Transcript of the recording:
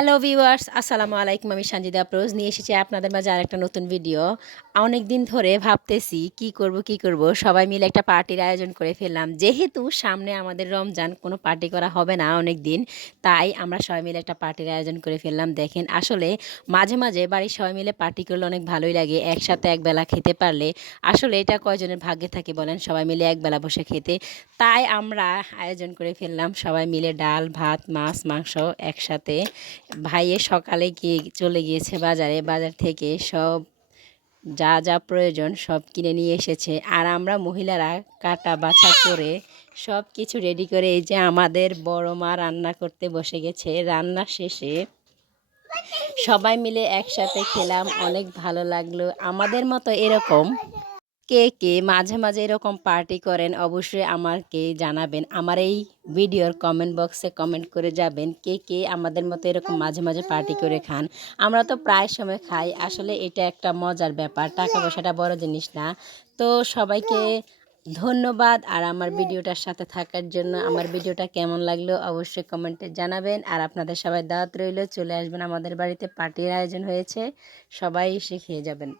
Hello viewers, আসসালামু আলাইকুম। আমি সানজিদা আফরোজ নিয়ে এসেছি আপনাদের মাঝে আরেকটা নতুন ভিডিও। অনেক দিন ধরে ভাবতেছি কি করব সবাই মিলে একটা পার্টির আয়োজন করে ফেললাম। যেহেতু সামনে আমাদের রমজান, কোনো পার্টি করা হবে না অনেক দিন, তাই আমরা সবাই মিলে একটা পার্টির আয়োজন করে ফেললাম। দেখেন আসলে মাঝে মাঝে বাড়ির সবাই মিলে পার্টি করলে অনেক ভালোই লাগে, একসাথে একবেলা খেতে পারলে। আসলে এটা কয়জনের ভাগ্যে থাকে বলেন, সবাই মিলে একবেলা বসে খেতে। তাই আমরা আয়োজন করে ফেললাম সবাই মিলে ডাল ভাত মাছ মাংস একসাথে। ভাইয়ে সকালে চলে গিয়েছে বাজারে, বাজার থেকে সব যা যা প্রয়োজন সব কিনে নিয়ে এসেছে। আর আমরা মহিলারা কাটা বাছা করে সব কিছু রেডি করে এই যে আমাদের বড় মা রান্না করতে বসে গেছে। রান্না শেষে সবাই মিলে একসাথে খেলাম, অনেক ভালো লাগলো। আমাদের মতো এরকম কে কে মাঝে মাঝে এরকম পার্টি করেন অবশ্যই আমাকে জানাবেন। আমার এই ভিডিওর কমেন্ট বক্সে কমেন্ট করে যাবেন কে কে আমাদের মতো এরকম মাঝে মাঝে পার্টি করে খান। আমরা তো প্রায় সময় খাই, আসলে এটা একটা মজার ব্যাপার, টাকা পয়সাটা বড় জিনিস না। তো সবাইকে ধন্যবাদ আর আমার ভিডিওটার সাথে থাকার জন্য। আমার ভিডিওটা কেমন লাগলো অবশ্যই কমেন্টে জানাবেন। আর আপনাদের সবাই দাওয়াত রইল, চলে আসবেন আমাদের বাড়িতে, পার্টির আয়োজন হয়েছে, সবাই এসে খেয়ে যাবেন।